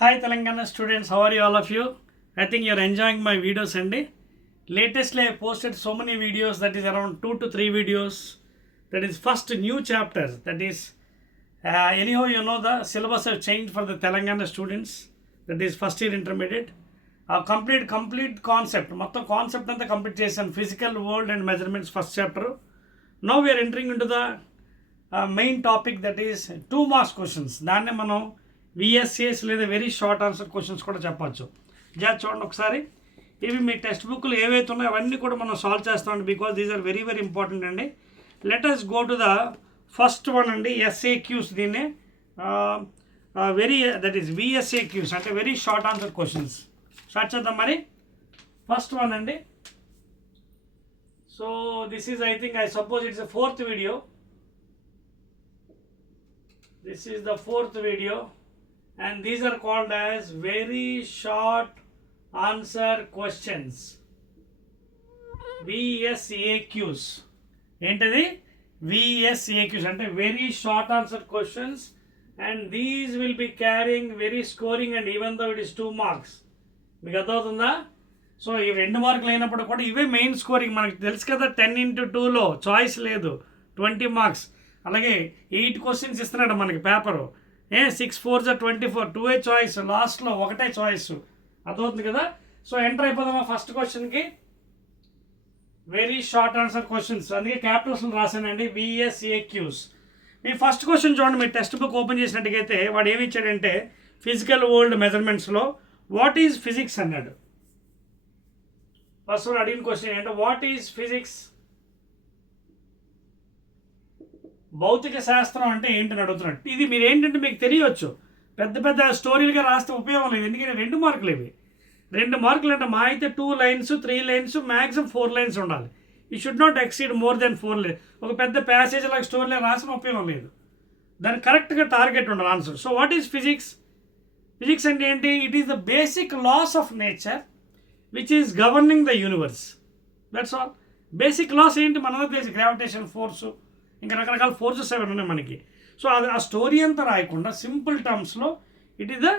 Hi Telangana students, how are you all of you? I think you're enjoying my videos and latestly I posted so many videos, that is around 2 to 3 videos. That is first new chapter, that is anyhow you know the syllabus have changed for the Telangana students, that is first year intermediate. Complete concept మొత్తం concept అంతా complete చేశాను, physical world and measurements first chapter. Now we're entering into the main topic, that is 2 marks questions. దాన్నే మనం విఎస్ఏస్ లేదా very short answer questions కూడా చెప్పచ్చు. చూడండి ఒకసారి, ఇవి మీ టెక్స్ట్ బుక్లు ఏవైతే ఉన్నాయో అవన్నీ కూడా మనం సాల్వ్ చేస్తామండి, because these are very very important అండి. Let us go to the first one అండి, ఎస్ఏక్యూస్. దీన్ని వెరీ దట్ ఈస్ విఎస్ఏక్యూస్ అంటే very short answer questions. Start చేద్దాం మరి. ఫస్ట్ వన్ అండి. So this is, I think, I suppose it's a fourth video. This is the fourth video and these are called as very short answer questions, VSAQs. ఏంటది? VSAQs అంటే very short answer questions, and these will be carrying very scoring, and even though it is 2 marks. మీకు అర్థమవుతుందా? సో ఈ 2 మార్కులు అయినప్పుడు కూడా ఇవే main scoring. మనకు తెలుసు కదా, 10x2లో చాయిస్ లేదు, 20 మార్క్స్. అలాగే 8 క్వశ్చన్స్ ఇస్తున్నాడు మనకి పేపరు. 6 4s 24, 2 చాయిస్, లాస్ట్లో 1 చాయిస్. అర్థమవుతుంది కదా? సో ఎంటర్ అయిపోదామా ఫస్ట్ క్వశ్చన్కి. వెరీ షార్ట్ ఆన్సర్ క్వశ్చన్స్, అందుకే క్యాపిటల్స్ రాశానండి, విఎస్ఏక్యూస్. మీ ఫస్ట్ క్వశ్చన్ చూడండి, మీ టెక్స్ట్ బుక్ ఓపెన్ చేసినట్టుగైతే వాడు ఏమి ఇచ్చాడంటే, ఫిజికల్ వరల్డ్ మెజర్మెంట్స్లో వాట్ ఈజ్ ఫిజిక్స్ అన్నాడు. ఫస్ట్ వాడు అడిగిన క్వశ్చన్ ఏంటంటే, వాట్ ఈజ్ ఫిజిక్స్? భౌతిక శాస్త్రం అంటే ఏంటని అడుగుతున్నాడు. ఇది మీరు ఏంటంటే మీకు తెలియవచ్చు, పెద్ద పెద్ద స్టోరీలుగా రాస్తే ఉపయోగం లేదు, ఎందుకంటే 2 మార్కులు ఇవి. 2 మార్కులు అంటే మా అయితే 2 lines 3 lines మ్యాక్సిమం 4 lines ఉండాలి. ఈ should not exceed more than 4 lines. ఒక పెద్ద ప్యాసేజ్ లాగా స్టోరీలో రాసిన ఉపయోగం లేదు, దానికి కరెక్ట్గా టార్గెట్ ఉండాలి answer. So what is physics? Physics అంటే ఏంటి? It is the basic laws of nature which is governing the universe. That's all. Basic laws ఏంటి? మన తెలిసి గ్రావిటేషన్ ఫోర్సు, ఇంకా రకరకాల ఫోర్సెస్ అవి ఉన్నాయి మనకి. సో అది ఆ స్టోరీ అంతా రాయకుండా సింపుల్ టర్మ్స్లో it is the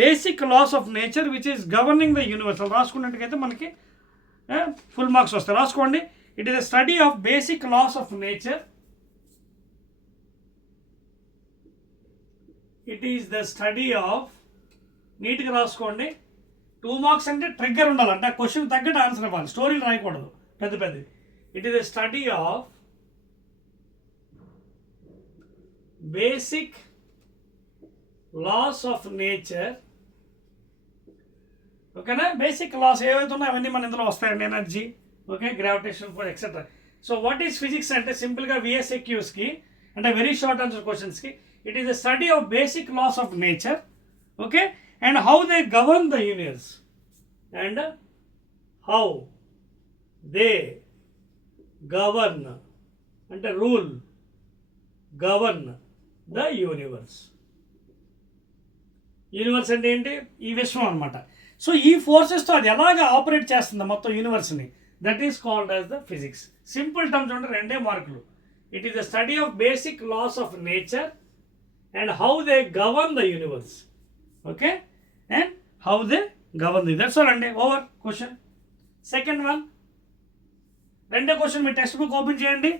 basic laws of nature which is governing the universe రాసుకున్నట్టుకైతే మనకి ఫుల్ మార్క్స్ వస్తాయి. రాసుకోండి. It is the study of basic laws of nature. It is the study of, నీట్గా రాసుకోండి. 2 మార్క్స్ అంటే ట్రిగ్గర్ ఉండాలి, అంటే ఆ క్వశ్చన్ తగ్గట్టు ఆన్సర్ ఇవ్వాలి, స్టోరీలు రాయకూడదు పెద్ద పెద్దది. It is the study of basic laws of nature. ఓకేనా? బేసిక్ లాస్ ఏవైతే ఉన్నాయో అవన్నీ మన ఇందులో వస్తాయండి, energy, okay, gravitation force etcetera. So what is physics అంటే సింపుల్గా విఎస్ఏక్యూస్కి అంటే వెరీ షార్ట్ ఆన్సర్ క్వశ్చన్స్కి it is the study of basic laws of nature, okay, and how they govern the universe, and how they govern అంటే rule, govern the universe. Universe అంటే ఏంటి? ఈ విశ్వం అనమాట. సో ఈ ఫోర్సెస్తో అది ఎలాగ ఆపరేట్ చేస్తుంది మొత్తం యూనివర్స్ని, that is called as the physics. Simple terms అంటే 2 మార్కులు. It is the study of basic laws of nature and how they govern the universe, okay, and how they govern the. That's all అండి, over question. Second one, 2వ question మీ text book open చేయండి.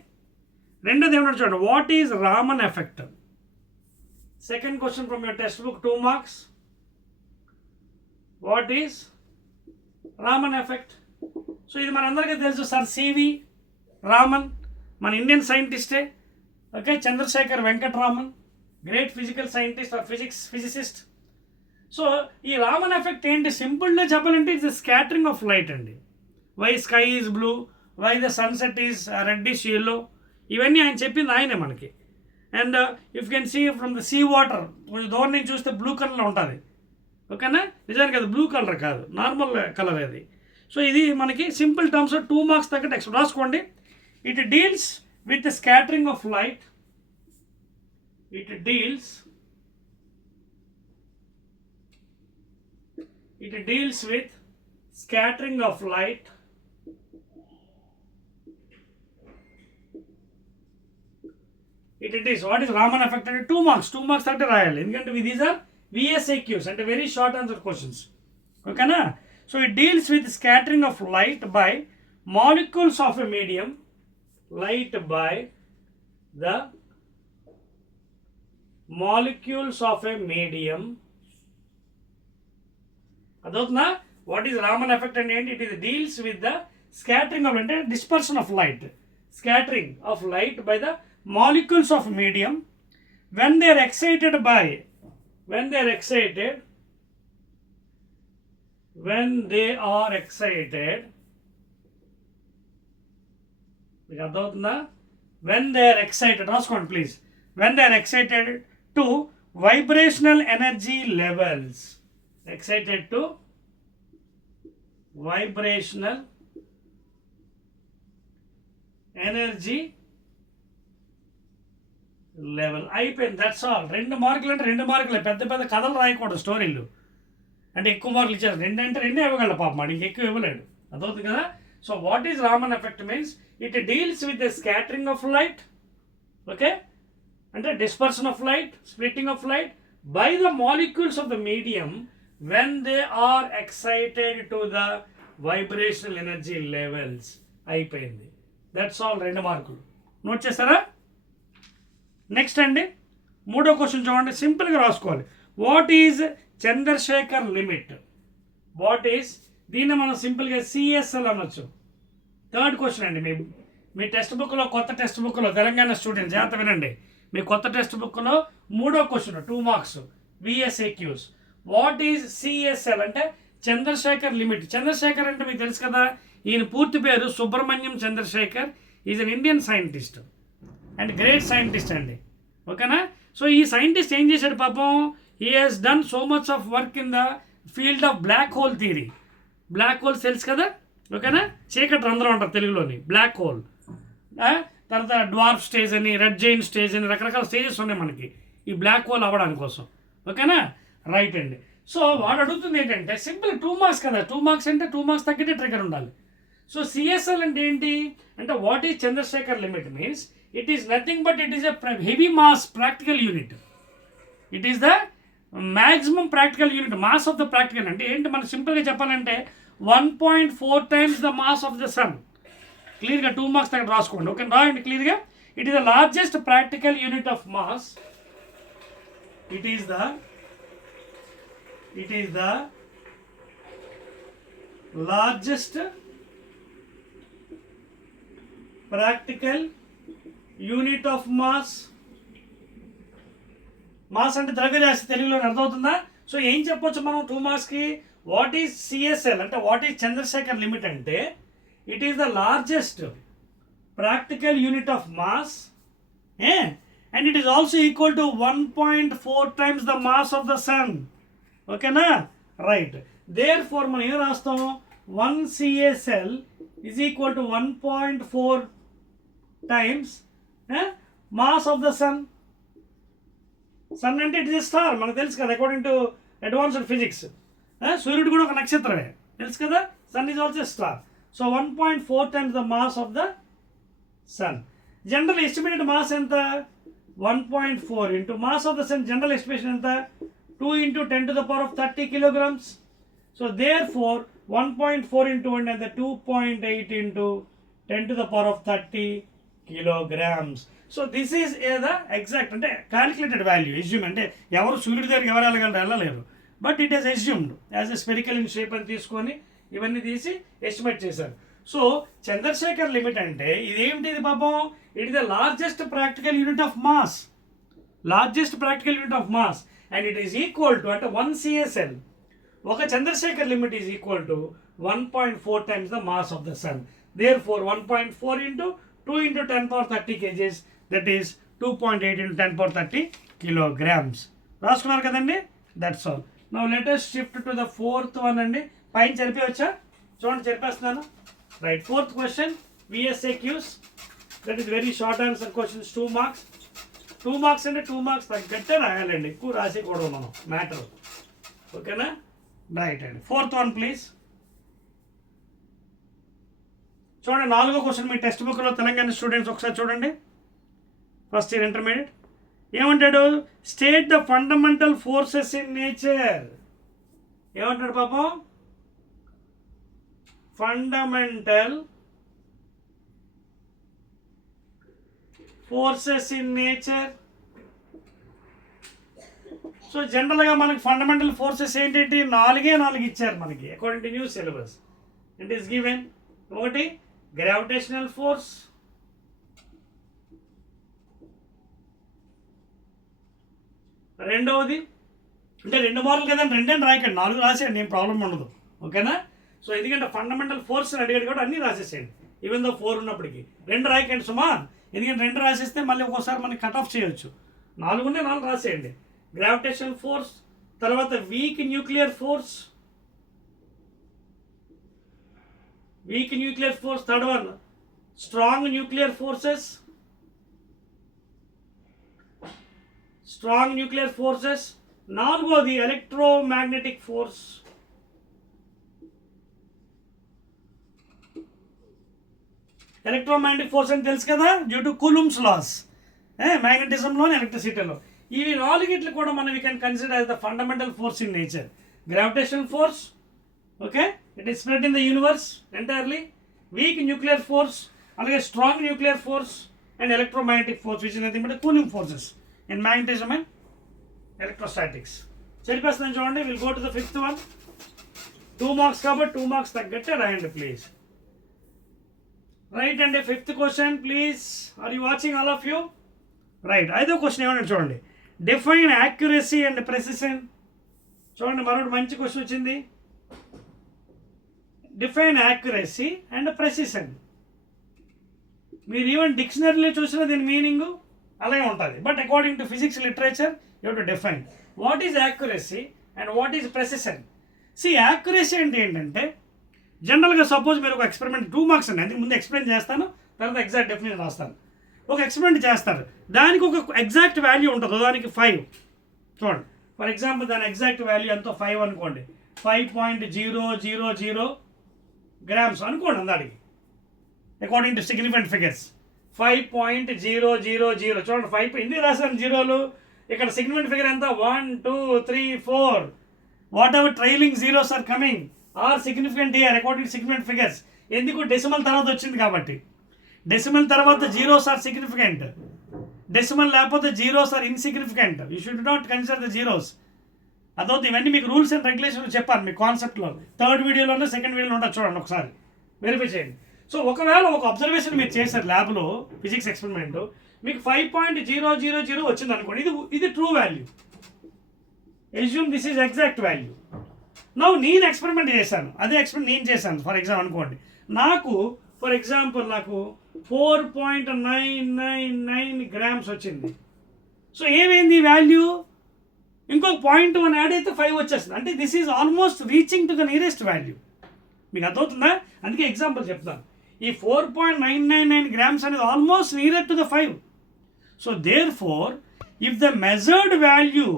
2ది ఏమన్నా చూడండి, what is Raman effect? Second question from your textbook, 2 marks. What is Raman effect? So ఇది మనందరికీ తెలుసు, సార్ సివి రామన్ మన ఇండియన్ సైంటిస్టే, okay, Chandrasekhar Venkataraman, great physical scientist or physicist. So ఈ రామన్ ఎఫెక్ట్ ఏంటి? సింపుల్గా చెప్పాలంటే it's the scattering of light అండి. Why sky is blue, why the sunset is reddish yellow, ఇవన్నీ ఆయన చెప్పింది ఆయనే మనకి. And if can see from the sea water, కొంచెం దూరం నుంచి చూస్తే బ్లూ కలర్లో ఉంటుంది, ఓకేనా? నిజానికి అది బ్లూ కలర్ కాదు, నార్మల్ కలర్ అది. సో ఇది మనకి సింపుల్ టర్మ్స్ 2 మార్క్స్ తగ్గట్టు ఎక్స్ప్లెయిన్ రాసుకోండి. It deals with the scattering of light. It deals with scattering of light it is what is Raman effect అంటే 2 మార్క్స్ అంటే రాయాలి, ఎందుకంటే దీస్ ఆర్ VSAQs అంటే వెరీ షార్ట్ ఆన్సర్ క్వశ్చన్స్. ఓకేనా? So it deals with scattering of light by molecules of a medium, light by the molecules of a medium. అదవుతుందా? What is Raman effect అంటే ఏంటి? It is deals with the scattering of అంటే dispersion of light, scattering of light by the molecules of medium when they are excited by when they are excited మీకు అర్థమవుతుందా? when they are excited, రాసుకోండి please, when they are excited to vibrational energy levels, excited to vibrational energy level. అయిపోయింది, that's all. 2 మార్కులు అంటే 2 మార్కులే, పెద్ద పెద్ద కథలు రాయకూడదు, స్టోరీలు అంటే ఎక్కువ మార్కులు ఇచ్చారు. 2 అంటే 2 ఇవ్వగలడు పాప, మాట ఇంకెక్కువ ఇవ్వలేడు. అదవుతుంది కదా? So what is Raman effect means it deals with the scattering of light, okay, అంటే dispersion of light, splitting of light by the molecules of the medium when they are excited to the vibrational energy levels. అయిపోయింది, that's all. 2 మార్కులు నోట్ చేస్తారా? నెక్స్ట్ అండి, 3వ క్వశ్చన్ చూడండి, సింపుల్గా రాసుకోవాలి. What is Chandrasekhar limit? What is, దీన్ని మనం సింపుల్గా CSL అనొచ్చు. 3rd క్వశ్చన్ అండి, మీ టెక్స్ట్ బుక్లో, కొత్త టెక్స్ట్ బుక్లో, తెలంగాణ స్టూడెంట్స్ జాగ్రత్త వినండి, మీ కొత్త టెక్స్ట్ బుక్లో 3వ క్వశ్చన్ 2 marks VSAQs. What is CSL అంటే చంద్రశేఖర్ లిమిట్. చంద్రశేఖర్ అంటే మీకు తెలుసు కదా, ఈయన పూర్తి పేరు Subrahmanyam Chandrasekhar. Is an Indian scientist and great scientist అండి, ఓకేనా? సో ఈ సైంటిస్ట్ ఏం చేశాడు పాపం, he has done so much of work in the field of black hole theory. Black holes తెలుసు కదా, ఓకేనా? చీకటి రంధ్రం అంటారు తెలుగులోని, బ్లాక్ హోల్. తర్వాత డ్వార్ఫ్ స్టేజ్ అని, రెడ్ జైంట్ స్టేజ్ అని, రకరకాల స్టేజెస్ ఉన్నాయి మనకి ఈ బ్లాక్ హోల్ అవ్వడానికి కోసం, ఓకేనా? రైట్ అండి. సో వాడు అడుగుతుంది ఏంటంటే సింపుల్ 2 మార్క్స్ కదా, 2 మార్క్స్ అంటే 2 మార్క్స్ తగ్గితే ట్రిగర్ ఉండాలి. సో CSL అంటే ఏంటి అంటే what is Chandrasekhar limit means it is nothing but it is a heavy mass practical unit. It is the maximum practical unit, mass of the practical. అంటే ఏంటి మనం సింపుల్గా చెప్పాలంటే 1.4 times the mass of the sun. క్లియర్గా 2 మార్క్స్ దగ్గర రాసుకోండి, ఓకే? రాయండి క్లియర్గా. It is the largest practical unit of mass. It is the largest practical unit of mass. Mass అంటే ద్రవ్యరాశి, తెలుగులో అర్థమవుతుందా? సో ఏం చెప్పొచ్చు మనం 2 మార్క్స్కి? వాట్ ఈజ్ CSL అంటే వాట్ ఈజ్ చంద్రశేఖర్ లిమిట్ అంటే it is the largest practical unit of mass and it is also equal to 1.4 times the mass of the sun, ఓకేనా? రైట్. దేర్ ఫోర్ మనం ఏం రాస్తాం, 1 CSL is equal to 1.4 times mass of the sun. Sun అంటే it is star, మనకు తెలుసు కదా, according to advanced physics. సూర్యుడు కూడా ఒక నక్షత్రమే, తెలుసు కదా. Sun is also star. So 1.4 times the mass of the sun. General estimated mass ఎంత? 1.4 into mass of the sun. General estimation ఎంత? 2 into 10 to the power of 30 kilograms. So therefore 1.4 into 1 and the 2.8 into 10 to the power of 30 kilograms. So this is the exact అంటే calculated value. Assume అంటే ఎవరు సూర్యుడి దగ్గరికి ఎవరు వెళ్ళలేరు, but it is assumed as a spherical in shape అని తీసుకొని ఇవన్నీ తీసి ఎస్టిమేట్ చేశారు. సో చంద్రశేఖర్ లిమిట్ అంటే ఇదేమిటిది పాపం? It is the largest practical unit of mass, largest practical unit of mass and it is equal to అంటే 1 CSL, ఒక Chandrasekhar limit is equal to 1.4 times the mass of the sun. Therefore 1.4 into 2 into 10 power 30 kgs, that is 2.8 into 10 power 30 kilograms. రాసుకున్నారు కదండి, that's all. Now let us shift to the 4th one అండి. పైన చెరిపేయచ్చా? చూడండి చెరిపేస్తున్నాను. Right. 4th question VSAQs, that is very short answer questions, 2 marks. 2 marks అంటే 2 marks తగ్గట్టే రాయాలండి, ఎక్కువ రాసేయకూడదు మనం మ్యాటర్, ఓకేనా? రైట్ అండి. 4th one please. చూడండి 4వ క్వశ్చన్ మీ టెక్స్ట్ బుక్లో, తెలంగాణ స్టూడెంట్స్ ఒకసారి చూడండి. ఫస్ట్ ఇయర్ ఇంటర్మీడియట్ ఏమంటాడు? State the fundamental forces in nature. ఏమంటాడు పాపం? Fundamental forces in nature. So జనరల్గా మనకి ఫండమెంటల్ ఫోర్సెస్ ఏంటంటే 4 ఇచ్చారు మనకి according to new syllabus. It is given. ఒకటి గ్రావిటేషనల్ ఫోర్స్, రెండవది అంటే 2 మార్కులు కదండి, 2 రాయకండి, 4 రాసేయండి, ఏం ప్రాబ్లం ఉండదు. ఓకేనా? సో ఎందుకంటే ఫండమెంటల్ ఫోర్స్ అడిగాడు కూడా అన్నీ రాసేసేయండి, ఈవెన్ దో 4 ఉన్నప్పటికీ. 2 రాయకండి సుమా, ఎందుకంటే 2 రాసేస్తే మళ్ళీ ఒక్కోసారి మనకి కట్ ఆఫ్ చేయొచ్చు. 4 ఉంటే 4 రాసేయండి. గ్రావిటేషనల్ ఫోర్స్, తర్వాత weak nuclear force, third one strong nuclear forces, నాలుగోది ఎలక్ట్రోమాగ్నెటిక్ ఫోర్స్. ఎలక్ట్రోమాగ్నెటిక్ ఫోర్స్ అని తెలుసు కదా, డ్యూ టు కూలుంబ్స్ లాస్, మ్యాగ్నెటిజంలోని ఎలక్ట్రిసిటీలో. ఇవి 4 కూడా మనం we can consider as the fundamental force in nature. Gravitational force, okay, it is spread in the universe entirely. Weak nuclear force, అలాగే strong nuclear force, and electromagnetic force which is nothing but Coulomb forces in magnetism and electrostatics. చెప్పేస్తున్నాను చూడండి. Will go to the 5th one. 2 marks కాబట్టి 2 marks తగ్గట్టే రాయండి please. Right అండి. 5th question please. Are you watching all of you? Right. 5వ question ఏమన్నా చూడండి. Define accuracy and precision. చూడండి, మరొకటి మంచి క్వశ్చన్ వచ్చింది. Define accuracy and precision. మీరు ఈవెన్ డిక్షనరీలో చూసిన దీని మీనింగ్ అలాగే ఉంటుంది, but according to physics literature you have to define what is accuracy and what is precision. Accuracy అంటే ఏంటంటే జనరల్గా సపోజ్ మీరు ఒక ఎక్స్పెరిమెంట్ 2 మార్క్స్ అండి, అందుకు ముందు ఎక్స్ప్లెయిన్ చేస్తాను, తర్వాత ఎగ్జాక్ట్ డెఫినేషన్ రాస్తాను. ఒక ఎక్స్పెరిమెంట్ చేస్తారు, దానికి ఒక ఎగ్జాక్ట్ వాల్యూ ఉంటుంది, దానికి 5. చూడండి, ఫర్ ఎగ్జాంపుల్ దాని ఎగ్జాక్ట్ వాల్యూ ఎంతో 5 అనుకోండి, 5.000 గ్రామ్స్ అనుకోండి దానికి, అకార్డింగ్ టు సిగ్నిఫికెంట్ ఫిగర్స్ 5.000. చూడండి 5 ఎందుకు రాశాను జీరోలు, ఇక్కడ సిగ్నిఫికెంట్ ఫిగర్ ఎంత 1 2 3 4, whatever trailing zeros are coming are significant here according to significant figures. ఎందుకు? డెసిమల్ తర్వాత వచ్చింది కాబట్టి. డెసిమల్ తర్వాత జీరోస్ ఆర్ సిగ్నిఫికెంట్, డెసిమల్ లేకపోతే zeros are insignificant. You should not consider the zeros. అదవుతుంది. ఇవన్నీ మీకు రూల్స్ అండ్ రెగ్యులేషన్లు చెప్పాను మీ కాన్సెప్ట్లో, 3rd వీడియోలోనే 2nd వీడియోలో ఉంటుంది, చూడండి ఒకసారి వెరిఫై చేయండి. సో ఒకవేళ ఒక అబ్జర్వేషన్ మీరు చేశారు ల్యాబ్లో ఫిజిక్స్ ఎక్స్పెరిమెంట్, మీకు 5.000 వచ్చింది అనుకోండి, ఇది true value. Assume this is exact value. నేను ఎక్స్పెరిమెంట్ చేశాను, అదే ఎక్స్పెరిమెంట్ నేను చేశాను ఫర్ ఎగ్జాంపుల్ అనుకోండి, నాకు 4.999 గ్రామ్స్ వచ్చింది. సో ఏమైంది వాల్యూ, ఇంకొక 0.1 యాడ్ అయితే 5 వచ్చేస్తుంది, అంటే this is almost reaching to the nearest value. మీకు అర్థమవుతుందా? అందుకే ఎగ్జాంపుల్ చెప్తాను. ఈ 4.999 గ్రామ్స్ అనేది almost near to the 5. So therefore if the measured value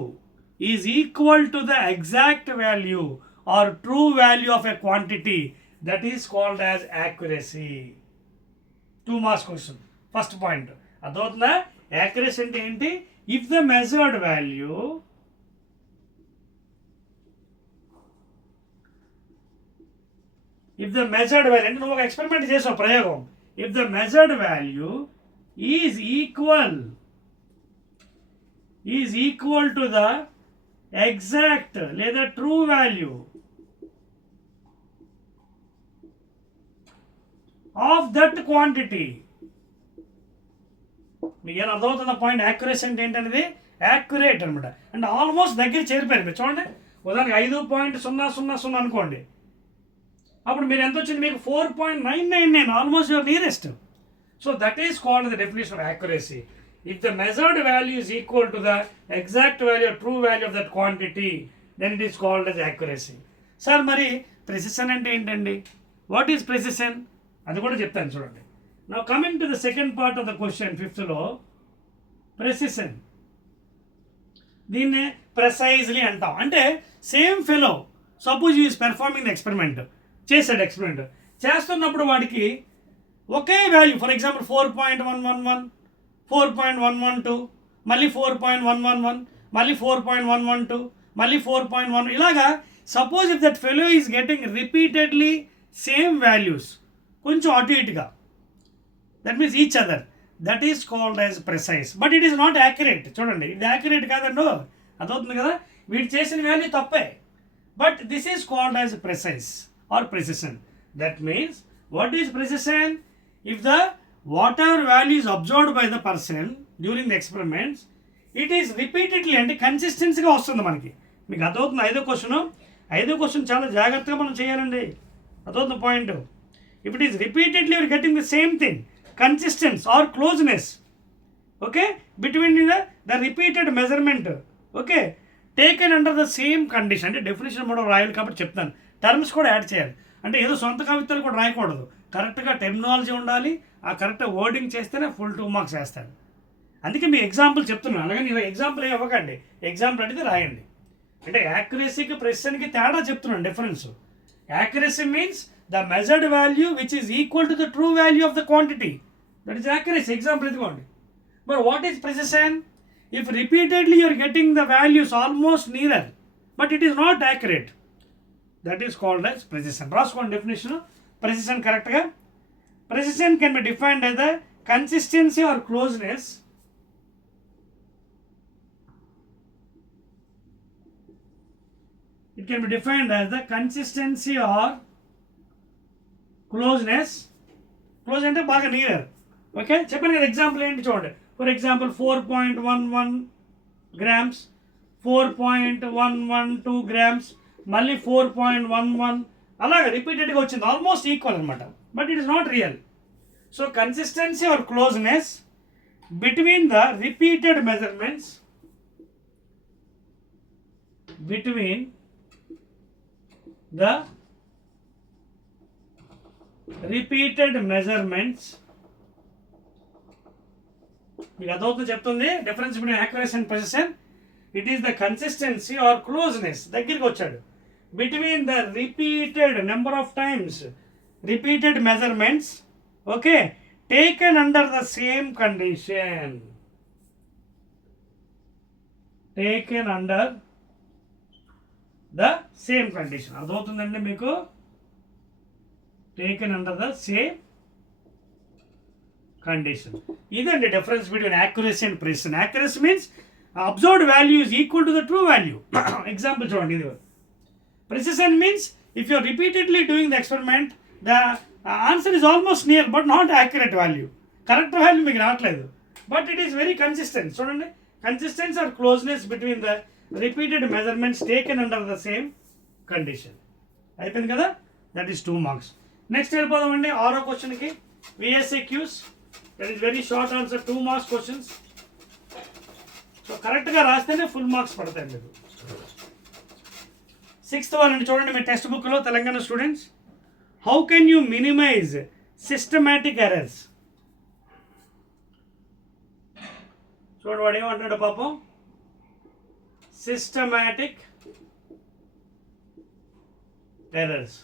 is equal to the exact value or true value of a quantity, that is called as accuracy. 2 marks question. First point అర్థమవుతుందా? Accuracy అంటే ఏంటి? If the measured value అంటే నువ్వు ఒక experiment చేసావు ప్రయోగం, if the measured value is equal to the exact లేదా true value of that quantity. మీకు ఏం అర్థమవుతున్న పాయింట్? యాక్యురేట్ అంటే ఏంటనేది యాక్యురేట్ అనమాట, అంటే ఆల్మోస్ట్ దగ్గర చేరిపోయారు. మీరు చూడండి, ఉదాహరణకి 5.000 అనుకోండి, అప్పుడు మీరు ఎంత వచ్చింది? మీకు 4.999, almost your nearest. So that is called the definition of accuracy. If the measured value is equal to the exact value true value of that quantity, then it is called as accuracy. Sir మరి precision అంటే ఏంటండి? What is precision? అది కూడా చెప్తాను చూడండి. Now coming to the second part of the question, 5th precision. దీన్నే precisely అంటాం. అంటే same fellow suppose is performing the experiment, చేశాడు ఎక్స్పెరిమెంట్, చేస్తున్నప్పుడు వాడికి ఒకే వాల్యూ, ఫర్ ఎగ్జాంపుల్ 4.111, 4.112, మళ్ళీ 4.111, మళ్ళీ 4.112, మళ్ళీ 4.1 ఇలాగా. Suppose if that fellow is getting repeatedly same values, కొంచెం అటు ఇటుగా, that means each other, that is called as precise. But it is not accurate. చూడండి, ఇది యాక్యురేట్ కాదండో, అదవుతుంది కదా, వీడు చేసిన వాల్యూ తప్పే. But this is called as precise or precision. That means what is precision? If the whatever value is observed by the person during the experiments, it is repeatedly అంటే కన్సిస్టెన్సీగా వస్తుంది మనకి. మీకు అదవుతుంది. ఐదో క్వశ్చన్ చాలా జాగ్రత్తగా మనం చేయాలండి. అదవుతుంది point. If it is repeatedly you're getting the same thing, consistence or closeness, okay, between the repeated measurement, okay, taken under the same condition. అంటే డెఫినేషన్ కూడా రాయాలి కాబట్టి చెప్తాను, టర్మ్స్ కూడా యాడ్ చేయాలి. అంటే ఏదో సొంత కవితలు కూడా రాయకూడదు, కరెక్ట్గా టెర్మినాలజీ ఉండాలి, ఆ కరెక్ట్గా వర్డింగ్ చేస్తేనే ఫుల్ 2 మార్క్స్ వేస్తాడు. అందుకే మీ ఎగ్జాంపుల్ చెప్తున్నాను, అలాగే మీరు ఎగ్జాంపుల్ ఇవ్వకండి, ఎగ్జాంపుల్ అడిగితే రాయండి. అంటే యాక్యురసీకి ప్రెసిషన్కి తేడా చెప్తున్నాను, difference. Accuracy means the measured value which is equal to the true value of the quantity, that is accuracy. Example ఇదిగోండి. But what is precision? If repeatedly you're getting the values almost nearer but it is not accurate, that is called as precision. రాసుకోండి definition. Precision కరెక్ట్గా. Precision can be defined as the consistency or closeness it can be defined as the consistency or closeness. Close అంటే బాగా near. Okay, చెప్పండి కదా ఎగ్జాంపుల్ ఏంటి చూడండి. For example 4.11 grams, 4.112 grams, మళ్ళీ 4.11, అలాగే రిపీటెడ్గా వచ్చింది, ఆల్మోస్ట్ ఈక్వల్ అనమాట. But it is not real. So consistency or closeness between the repeated measurements, between the repeated measurements, మీకు అదవుతుంది చెప్తుంది difference between accuracy and precision. It is the consistency or closeness, దగ్గరికి వచ్చాడు, between the repeated number of times, repeated measurements, okay, taken under the same condition, taken under the same condition. అర్థమవుతుందండి మీకు? taken under the same condition. ఇదండి difference between accuracy and precision. Accuracy means observed value is equal to the true value. Example చూడండి, ఇది. Precision means if you are repeatedly doing the experiment, the answer is almost near but not accurate value, correct value మీకు రావట్లేదు, but it is very consistent. చూడండి, consistency or closeness between the repeated measurements taken under the same condition. అయిపోయింది కదా, that is 2 marks. Next వెళ్ళిపోదామండి 6వ క్వశ్చన్కి. VSAQs, that is very short answer, 2 marks questions. So కరెక్ట్గా రాస్తేనే ఫుల్ మార్క్స్ పడతాయి మీకు. 6th one అండి, చూడండి మీ టెక్స్ట్ బుక్లో Telangana students. How can you minimize systematic errors? చూడండి వాడు ఏమంటాడు పాపం, సిస్టమాటిక్ ఎర్రర్స్.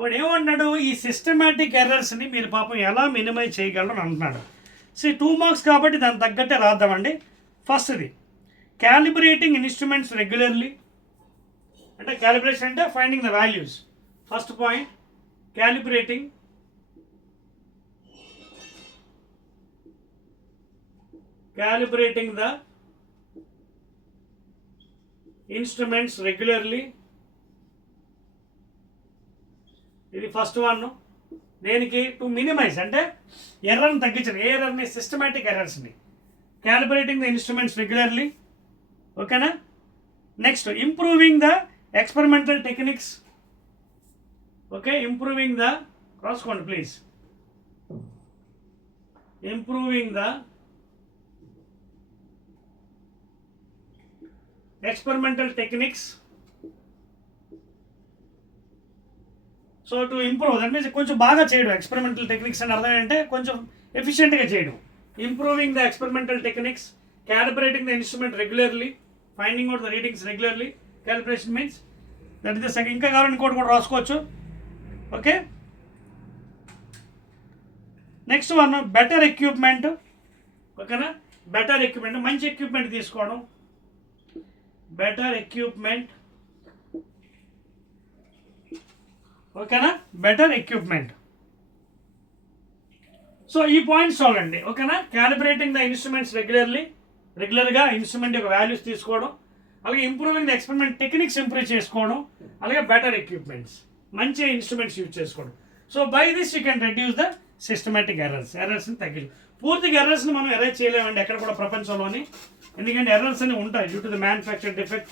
వాడు ఏమన్నాడు, ఈ సిస్టమాటిక్ ఎర్రర్స్ని మీరు పాపం ఎలా మినిమైజ్ చేయగలరు అని అంటున్నాడు. 2 మార్క్స్ కాబట్టి దానికి తగ్గట్టే రాద్దామండి. ఫస్ట్ది, క్యాలిబ్రేటింగ్ ఇన్స్ట్రుమెంట్స్ రెగ్యులర్లీ. అంటే క్యాలిబ్రేషన్ అంటే finding the values. First point, calibrating the instruments regularly. ఇది ఫస్ట్ వన్. దేనికి? టు మినిమైజ్, అంటే ఎర్రర్ని తగ్గించండి. ఏ ఎర్రర్ని? సిస్టమాటిక్ ఎర్రర్స్ని. క్యాలిబ్రేటింగ్ ద ఇన్స్ట్రుమెంట్స్ రెగ్యులర్లీ, ఓకేనా. Next, improving the experimental techniques. Okay, improving the, రాసుకోండి please, improving the experimental techniques. So to improve, that means కొంచెం బాగా చేయడం. ఎక్స్పెరిమెంటల్ టెక్నిక్స్ అని అర్థం ఏంటంటే కొంచెం ఎఫిషియెంట్గా చేయడం. Improving the experimental techniques, calibrating the instrument regularly, finding out the readings regularly. Calibration means that is the second. ఇంకా కావాలని ఇంకోటి కూడా రాసుకోవచ్చు, okay. Next one, better equipment, ఓకేనా. బెటర్ ఎక్విప్మెంట్, మంచి ఎక్విప్మెంట్ తీసుకోవడం, బెటర్ ఎక్విప్మెంట్, ఓకేనా, బెటర్ ఎక్విప్మెంట్. సో ఈ పాయింట్స్ చూడండి, ఓకేనా. క్యాలిబ్రేటింగ్ ద ఇన్స్ట్రుమెంట్స్ రెగ్యులర్గా ఇన్స్ట్రుమెంట్ యొక్క వాల్యూస్ తీసుకోవడం, అలాగే improving the experiment techniques improve చేసుకోవడం, అలాగే బెటర్ ఎక్విప్మెంట్స్, మంచి ఇన్స్ట్రుమెంట్స్ యూజ్ చేసుకోవడం. So by this you can reduce the systematic ఎర్రర్స్ని తగ్గించు. పూర్తిగా ఎర్రర్స్ని మనం ఎరేజ్ చేయలేమండి ఎక్కడ కూడా ప్రపంచంలోని, ఎందుకంటే ఎర్రర్స్ అని ఉంటాయి due to the manufacture defect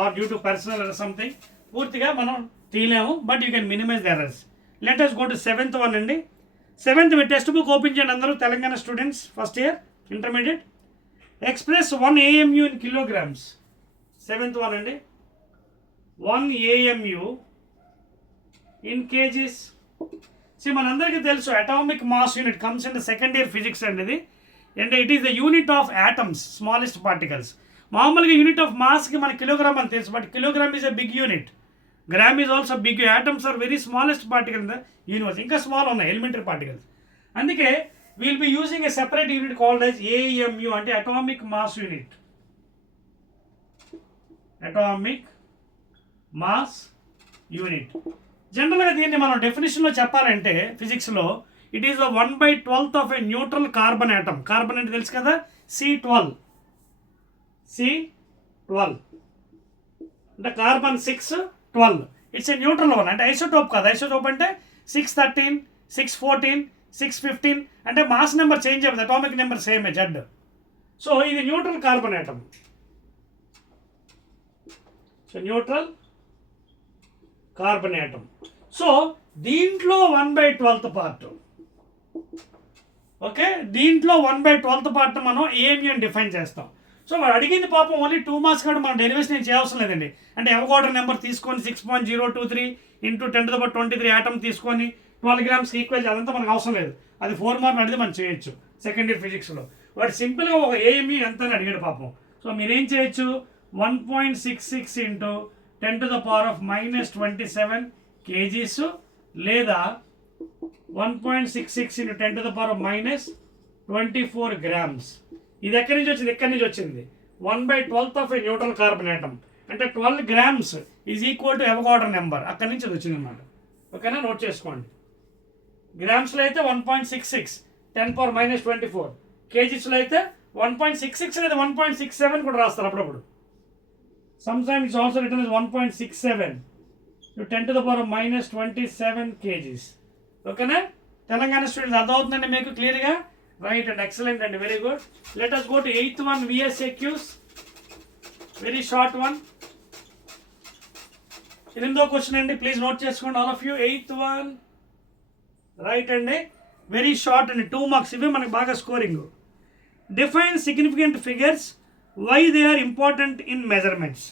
or due to personal error something. పూర్తిగా మనం తీయలేము, but you can minimize the errors. Let us go to 7th one అండి. 7th మీ టెక్స్ట్ బుక్ ఓపెన్ చేయండి అందరూ, Telangana students, first year intermediate. Express 1 AMU in kilograms. 7th one అండి. 1 AMU in KGs. మనందరికీ తెలుసు atomic mass unit comes in the second year physics అండి ఇది. అంటే it is the unit of atoms, smallest particles. మామూలుగా unit of మాస్కి మన kilogram అని తెలుసు, but kilogram is a big unit, gram is also big. Atoms are very smallest particle in the universe. ఇంకా small ఉన్నాయి ఎలిమెంటరీ పార్టికల్స్. అందుకే we'll be using a separate unit called as AMU, అంటే atomic mass unit. Atomic mass unit. జనరల్గా దీన్ని మనం డెఫినేషన్లో చెప్పాలంటే ఫిజిక్స్లో it is the 1/12 of a neutral carbon atom. Carbon అంటే తెలుసు కదా, C12 అంటే కార్బన్ 612. ఇట్స్ ఏ న్యూట్రల్ వన్, అంటే ఐసోటోప్ కాదు. ఐసోటోప్ అంటే 613, 614, 615 అంటే మాస్ నెంబర్ చేంజ్ అవుతుంది, అటామిక్ నెంబర్ సేమే జెడ్. సో ఇది neutral carbon atom. So neutral carbon atom. So దీంట్లో 1/12 పార్ట్, ఓకే, దీంట్లో 1/12 పార్ట్ మనం AMU అని డిఫైన్ చేస్తాం. సో వాడు అడిగింది పాపం ఓన్లీ 2 మార్క్స్ కూడా మనం డెరివేషన్ ఏం చేయవసరం లేదండి. అంటే అవగాడ్రో నెంబర్ తీసుకొని 6.023 × 10⁻23 యాటమ్ తీసుకొని 12 grams ఈక్వల్, అదంతా మనకు అవసరం లేదు. అది 4 మార్క్ అడిగితే మనం చేయొచ్చు సెకండ్ ఇయర్ ఫిజిక్స్లో. వాడు సింపుల్గా ఒక AMU ఎంత అని అడిగాడు పాపం. సో మీరేం చేయొచ్చు, 1.66 × 10⁻27 kgs లేదా 1.66 × 10⁻24 grams. ఇది ఎక్కడి నుంచి వచ్చింది, ఎక్కడి నుంచి వచ్చింది, 1/12 ఆఫ్ ఏ న్యూట్రల్ కార్బన్ యాటమ్. అంటే 12 grams is equal to Avogadro number, అక్కడి నుంచి అది వచ్చింది అన్నమాట. ఓకేనా, నోట్ చేసుకోండి. గ్రామ్స్లో అయితే 1.66 10⁻24, కేజీస్లో అయితే 1.66 లేదా 1.67 కూడా రాస్తారు అప్పుడప్పుడు. Sometimes it's also written as 1.67 to 10⁻27 kgs. ఓకేనా, తెలంగాణ స్టూడెంట్స్ అర్థమవుతుందండి మీకు క్లియర్గా? రైట్ అండ్ ఎక్సలెంట్ అండి, very good. Let us go to 8th one VSAQs. Very short one. 8వ క్వశ్చన్ అండి, ప్లీజ్ నోట్ చేసుకోండి all of you. 8th one right అండి, వెరీ షార్ట్ అండి, 2 marks. ఇవే మనకు బాగా scoring. Define significant figures, why they are important in measurements.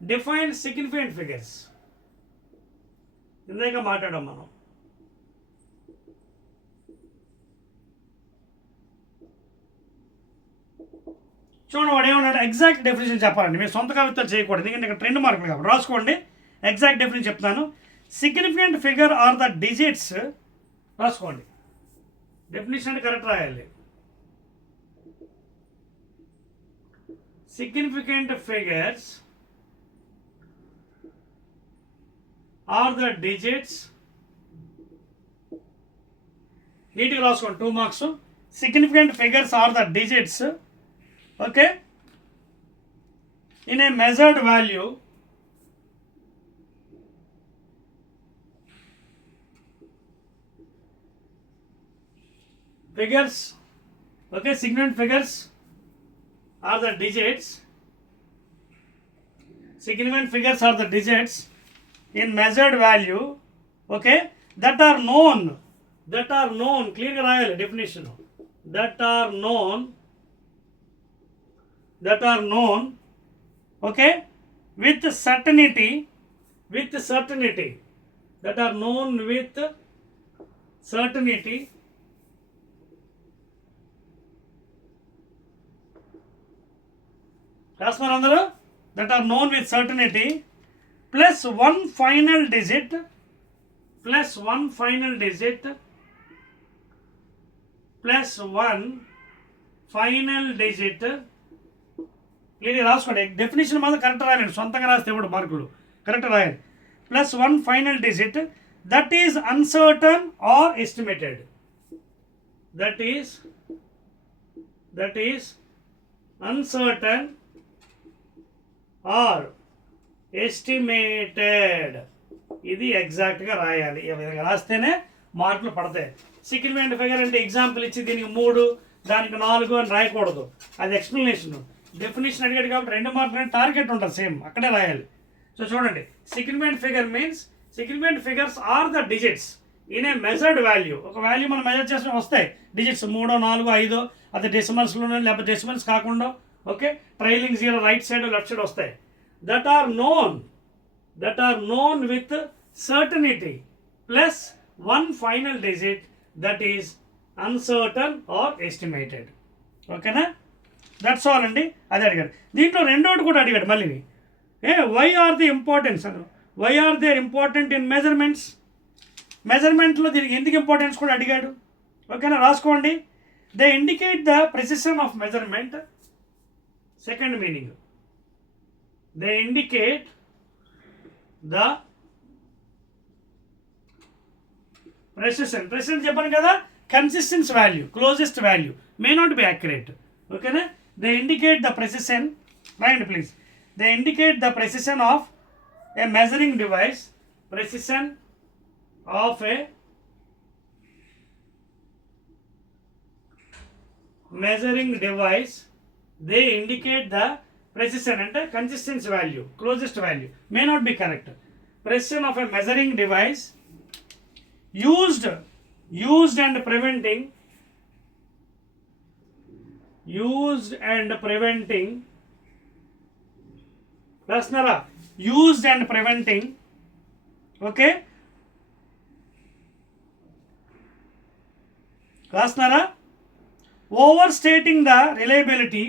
Define significant figures. ఇందాక మాట్లాడాం మనం. చూడండి వాడు ఏమన్నాడు, ఎగ్జాక్ట్ డెఫినేషన్ చెప్పాలండి, మీరు సొంత కవితలు చేయకూడదు, ఎందుకంటే ఇక్కడ 2 మార్కులు కాబట్టి. రాసుకోండి, ఎగ్జాక్ట్ డెఫినేషన్ చెప్తాను. Significant figure are the digits. రాసుకోండి, డెఫినేషన్ అంటే కరెక్ట్ రాయాలి. Significant figures are the digits. నీట్గా రాసుకోండి, 2 marks. Significant figures are the digits, okay, in a measured value figures, okay, significant figures are the digits. Significant figures are the digits in measured value, okay, that are known. Clear ga rayali definition. That are known, okay, with certainty. That are known with certainty. రాస్తున్నారందరూ? that are known with certainty plus one final digit plus one final digit, ఇది రాసుకోండి, డెఫినేషన్ మాత్రం కరెక్ట్ రాయాలండి, సొంతంగా రాస్తే ఇప్పుడు మార్కులు correct రాయాలి. +1 final digit that is uncertain or estimated, that is uncertain or estimated. ఇది ఎగ్జాక్ట్గా రాయాలి, ఈ విధంగా రాస్తేనే మార్కులు పడతాయి. సిగ్నిఫికెంట్ ఫిగర్ అంటే ఎగ్జాంపుల్ ఇచ్చి దీనికి 3 దానికి 4 అని రాయకూడదు, అది ఎక్స్ప్లెనేషన్. డెఫినేషన్ అడిగాడు కాబట్టి 2 మార్కులు టార్గెట్ ఉంటుంది సేమ్, అక్కడే రాయాలి. సో చూడండి, significant figure means significant figures are the digits in a measured value. ఒక వాల్యూ మనం మెజర్ చేస్తే వస్తాయి డిజిట్స్ 3, 4, 5, అది డెసిమల్స్లోనే లేకపోతే డెసిమల్స్ కాకుండా, okay, trailing 0 right side left side వస్తాయి. That are known with certainty +1 final digit that is uncertain or estimated. ఓకేనా, దట్స్ ఆల్ అండి. అది అడిగాడు. దీంట్లో రెండోటి కూడా అడిగాడు మళ్ళీ, వై ఆర్ ది ఇంపార్టెన్స్ అని, why are there important in measurements. మెజర్మెంట్లో దీనికి ఎందుకు ఇంపార్టెన్స్ కూడా అడిగాడు. ఓకేనా, రాసుకోండి. They indicate the precision of measurement. Second meaning, they indicate the precision. Precision చెప్పాను కదా, consistence value, closest value may not be accurate. ఓకేనా, they indicate the precision, right please, they indicate the precision of a measuring device, precision of a measuring device. They indicate the precision అంటే consistence value, closest value may not be correct. precision of a measuring device used and preventing రాస్తున్నారా, used and preventing, okay, రాస్తున్నారా, overstating the reliability,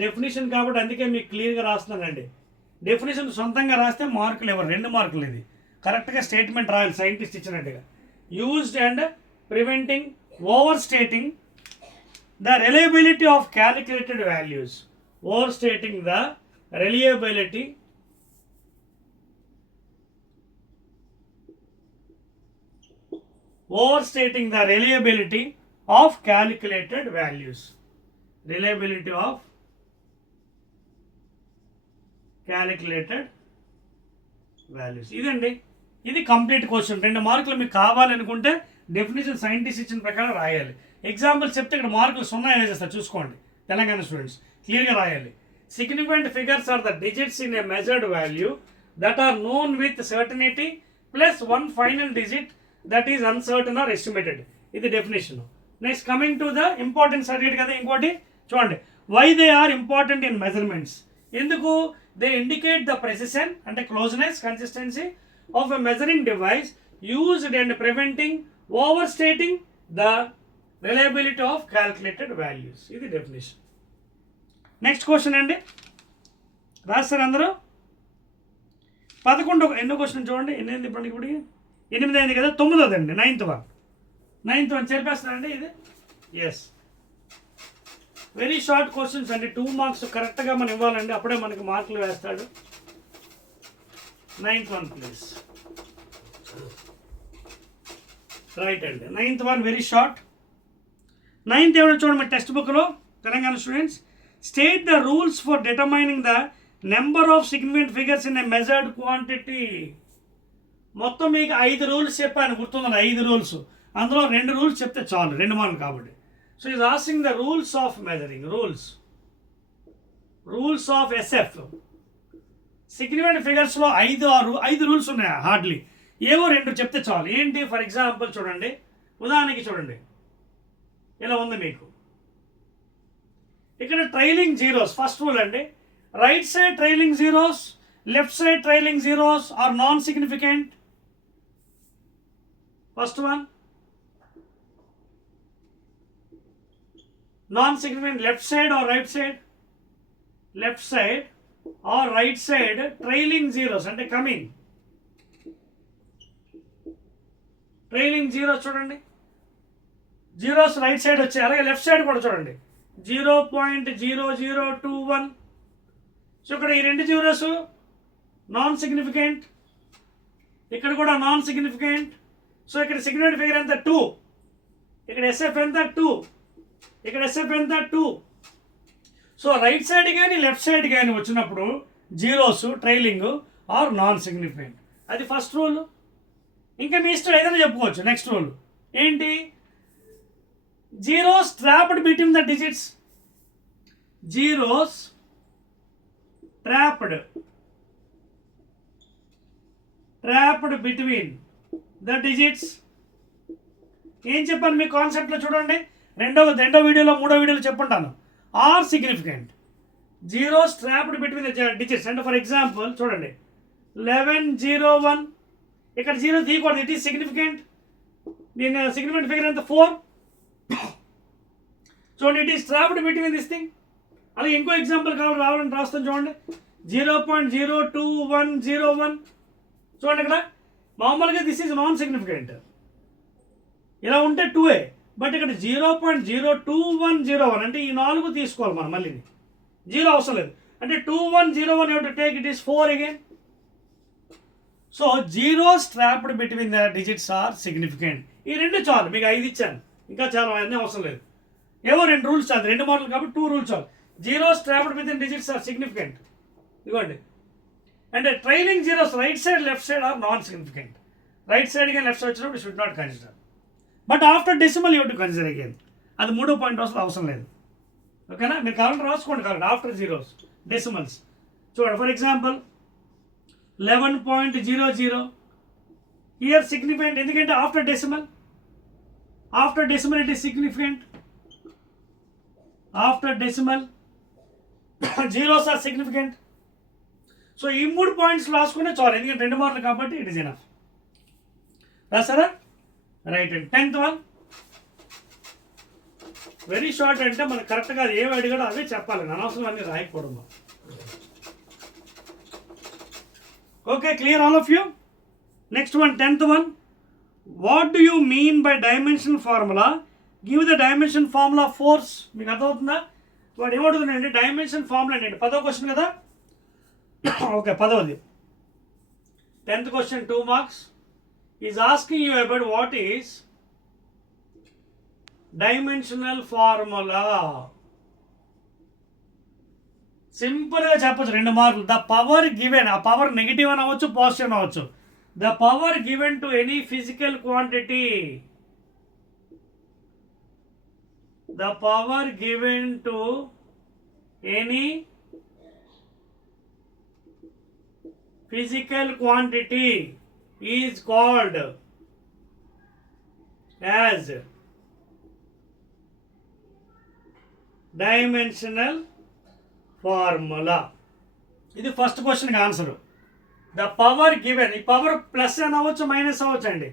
definition కాబట్టి అందుకే మీకు క్లియర్గా రాస్తున్నానండి. డెఫినేషన్ సొంతంగా రాస్తే మార్కులు ఎవరు, 2 మార్కులు. ఇది కరెక్ట్గా స్టేట్మెంట్ రాయాలి సైంటిస్ట్ ఇచ్చినట్టుగా. Used and preventing overstating the reliability of calculated values, over stating the reliability of calculated values, reliability of calculated values. ఇదండి, ఇది కంప్లీట్ క్వశ్చన్. 2 మార్కులు మీకు కావాలనుకుంటే డెఫినేషన్ సైంటిస్ట్ ఇచ్చిన ప్రకారం రాయాలి. ఎగ్జాంపుల్ చెప్తే ఇక్కడ మార్కులు 0 వేసేస్తారు, చూసుకోండి తెలంగాణ స్టూడెంట్స్, క్లియర్గా రాయాలి. Significant figures are the digits in a measured value that are known with certainty +1 final digit that is uncertain or estimated. ఇది definition. Next coming to the importance అడిగాడు కదా, ఇంకోటి చూడండి, why they are important in measurements. ఎందుకు, they indicate the precision అంటే closeness, consistency of a measuring device used and preventing overstating the reliability of calculated values. ఇది definition. Next question అండి, రాస్తారు అందరూ. 11 ఎన్నో క్వశ్చన్ చూడండి, ఎన్ని ఇప్పటికి ఇప్పుడు 8 అయింది కదా, 9th అండి, 9th one చెప్పేస్తానండి ఇది. ఎస్, వెరీ షార్ట్ క్వశ్చన్స్ అండి, 2 మార్క్స్ కరెక్ట్గా మనం ఇవ్వాలండి, అప్పుడే మనకి మార్కులు వేస్తాడు. 9th one please. రైట్ అండి, 9th one very short. 9th ఏమైనా చూడండి మీ టెక్స్ట్ బుక్లో Telangana students. State the rules for determining the number of significant figures in a measured quantity. మొత్తం మీకు 5 రూల్స్ చెప్పాను, గుర్తుందని 5 రూల్స్, అందులో 2 రూల్స్ చెప్తే చాలు, 2 మార్కులు కాబట్టి. So is asking the rules of measuring, rules of SF. Significant ఫిగర్స్లో 5 రూల్స్ ఉన్నాయి, హార్డ్లీ ఏవో 2 చెప్తే చాలు. ఏంటి, ఫర్ ఎగ్జాంపుల్ చూడండి, ఉదాహరణకి చూడండి, ఇలా ఉంది మీకు ఇక్కడ ట్రైలింగ్ జీరోస్. ఫస్ట్ రూల్ అండి, right side trailing zeros, left side trailing zeros are non significant. First one, non significant left side or right side, left side or right side trailing zeros అంటే coming. Trailing zeros చూడండి, zeros right side వచ్చాయి. అలాగే left side కూడా చూడండి 0.0021. సో ఇక్కడ ఈ రెండు zeros non significant, ఇక్కడ కూడా నాన్ సిగ్నిఫికెంట్. సో ఇక్కడ సిగ్నిఫికెంట్ ఫిగర్ ఎంత 2, ఇక్కడ ఎస్ఎఫ్ ఎంత 2, ఇక్కడ ఎస్ఎఫ్ ఎంత 2. సో రైట్ సైడ్ కానీ లెఫ్ట్ సైడ్ కానీ వచ్చినప్పుడు zeros trailing are non significant. అది ఫస్ట్ రూల్. ఇంకా మీ ఇష్టం ఏదైనా చెప్పుకోవచ్చు. నెక్స్ట్ రూల్ ఏంటి? Zeros trapped between the digits. Zeros trapped between the digits. ఏం చెప్పాను మీ కాన్సెప్ట్లో చూడండి. రెండో వీడియోలో మూడో వీడియోలో చెప్పుంటాను. Are significant. Zeros trapped between the digits. అంటే ఫర్ ఎగ్జాంపుల్ చూడండి 1101. ఇక్కడ జీరో తీయకూడదు, ఇట్ ఈస్ సిగ్నిఫికెంట్. దీని సిగ్నిఫికెంట్ ఫిగర్ ఎంత 4. చూడండి, it is trapped between this thing. అలాగే ఇంకో ఎగ్జాంపుల్ రావాలని రాస్తాను చూడండి 0.02101. చూడండి ఇక్కడ మామూలుగా దిస్ ఈజ్ నాన్ సిగ్నిఫికెంట్, ఇలా ఉంటే 2a. బట్ ఇక్కడ 0.02101 అంటే ఈ 4 తీసుకోవాలి మనం. మళ్ళీ జీరో అవసరం లేదు. అంటే 2101 you to take, it is 4 again. So zeros trapped between the digits are significant. ఈ రెండు చాలు, మీకు 5 ఇచ్చాను, ఇంకా చాలా అన్నీ అవసరం లేదు. ఏవో 2 రూల్స్ చాలు, 2 మార్కులు కాబట్టి 2 రూల్స్ చాలు. Zeros trapped between digits are significant. ఇదిగోండి. అంటే trailing zeros right side left side are non significant. Right side కానీ లెఫ్ట్ సైడ్ వచ్చినప్పుడు should not consider. But after decimal you to consider again. అది 3వ పాయింట్ వస్తుంది, అవసరం లేదు. ఓకేనా? మీరు కావాలంటే రాసుకోండి కావాలంటే ఆఫ్టర్ జీరోస్ డెసిమల్స్. చూడండి ఫర్ ఎగ్జాంపుల్ 11.00. హియర్ సిగ్నిఫికెంట్, ఎందుకంటే after decimal it is significant. After decimal zeros are significant. So ఈ 3 పాయింట్స్ రాసుకునే చాలు, ఎందుకంటే 2 మార్కులు కాబట్టి ఇట్ ఈస్ ఎనఫ్. రాసారా? Right and 10th one very short. అంటే మనకు కరెక్ట్గా అది ఏమి అడిగాడో అవే చెప్పాలి, అనవసరం అన్నీ రాయకపోవడం. Okay, clear all of you? Next one 10th one. What do you mean by dimensional formula? Give the dimension formula force. మీకు అర్థమవుతుందా? వాడు ఏమడుగుతుందండి డైమెన్షన్ ఫార్ములా అండి. 10వ క్వశ్చన్ కదా. ఓకే, 10వది 10th question 2 marks. Is asking you about what is dimensional formula. సింపుల్గా చెప్పచ్చు, 2 మార్కులు. ద పవర్ గివెన్, ఆ పవర్ నెగిటివ్ అని అవ్వచ్చు, పాజిటివ్ అని అవ్వచ్చు. The power given to any physical quantity. The power given to any physical quantity is called as dimensional formula. ఇది first క్వశ్చన్కి ఆన్సర్. ద పవర్ గివెన్, ఈ పవర్ ప్లస్ అని అవ్వచ్చు, మైనస్ అవ్వచ్చు అండి,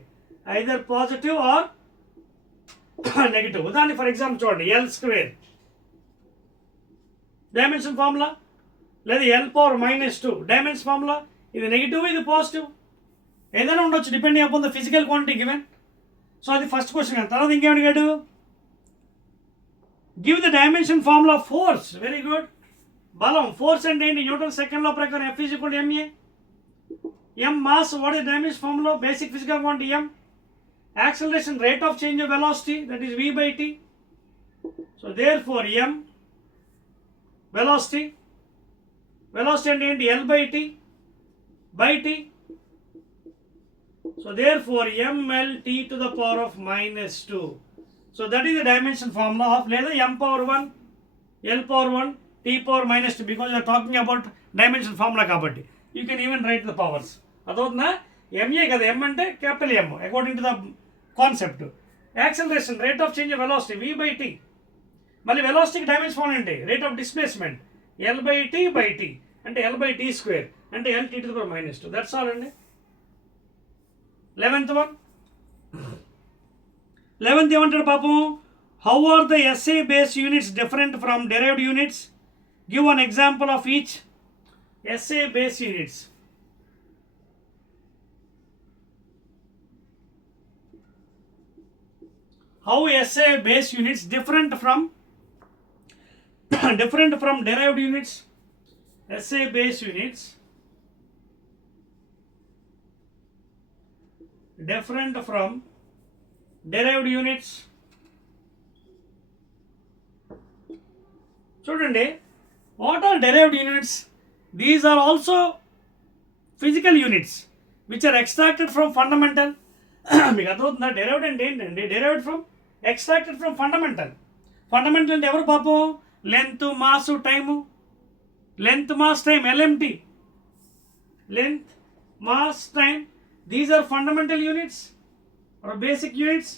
ఐదర్ పాజిటివ్ ఆర్ నెగిటివ్. ఉదాహరణ for example చూడండి L² dimension formula, లేదా L⁻⁻2 డైమెన్షన్ ఫార్ములా. ఇది నెగిటివ్, ఇది పాజిటివ్, ఏదైనా ఉండొచ్చు depending upon the physical quantity given. So అది ఫస్ట్ క్వశ్చన్. తర్వాత ఇంకేం అడిగాడు? Give the dimension formula force. Very good. బలం, ఫోర్స్ అంటే ఏంటి? న్యూటన్ సెకండ్ లా ప్రకారం F = ma. m mass, what is dimension formula? Basic physical quantity m. Acceleration, rate of change of velocity, that is v/t. So therefore m velocity అంటే ఏంటి? L/t by t. So therefore mLt to the power of -2. So that is the dimension formula of లేదా m⁻1 L⁻1 t⁻−2, because we are talking about dimension formula కాబట్టి. You can even write the powers. అదవుతుందా? ma కదా, m అంటే capital M according to the concept. Acceleration, rate of change of velocity v/t. మళ్ళీ వెలాసిటీకి dimension formula ఏంటి? Rate of displacement L/t/t అంటే L/t², అంటే Lt to the power -2. That's all అండి. 11th one. 11th ఏమంటాడు పాపం? How are the SI base units different from derived units? Give one example of each. SI base units. how SI base units different from derived units. SI base units different from derived units. చూడండి, what are derived units? These are also physical units which are extracted from fundamental. మీకు అర్థమవుతుందా? Derived అంటే ఏంటండి? Derived from, extracted from fundamental. Fundamental అంటే ఎవరు పాపం? Length, mass, time. Length, mass, time, LMT. Length, mass, time, these are fundamental units or basic units.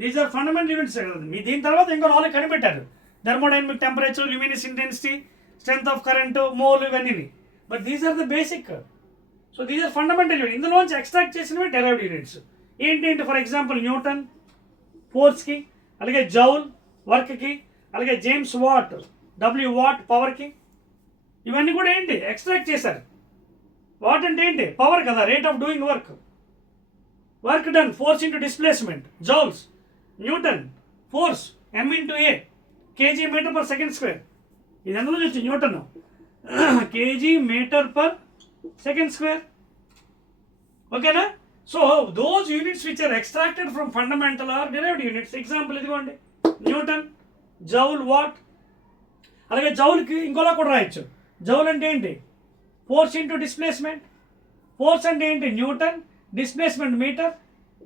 These are fundamental units కదండి. మీ దీని తర్వాత ఇంకో 4 కనిపెట్టారు: thermodynamic, temperature, luminous intensity, strength of current, mole, ఇవన్నీ. But these are the basic. So these are fundamental unit. ఇందులోంచి extract చేసినవి derived units. ఏంటి? ఫర్ ఎగ్జాంపుల్ న్యూటన్ ఫోర్స్కి, అలాగే జౌల్ వర్క్కి, అలాగే జేమ్స్ వాట్ W వాట్ పవర్కి. ఇవన్నీ కూడా ఏంటి? ఎక్స్ట్రాక్ట్ చేశారు. వాట్ అంటే ఏంటి? పవర్ కదా, rate of doing work. Work done, force into displacement, joules. Newton force M/A, kg metre per second square. ఇది ఎందులో చూసి newton kg metre per second square. ఓకేనా? So those units which are extracted from fundamental are derived units. Example ఇదిగోండి, newton, joule, watt. అలాగే జౌల్కి ఇంకోలా కూడా రాయొచ్చు. జౌల్ అంటే ఏంటి? Force into displacement. ఫోర్స్ అంటే ఏంటి? Newton, displacement metre.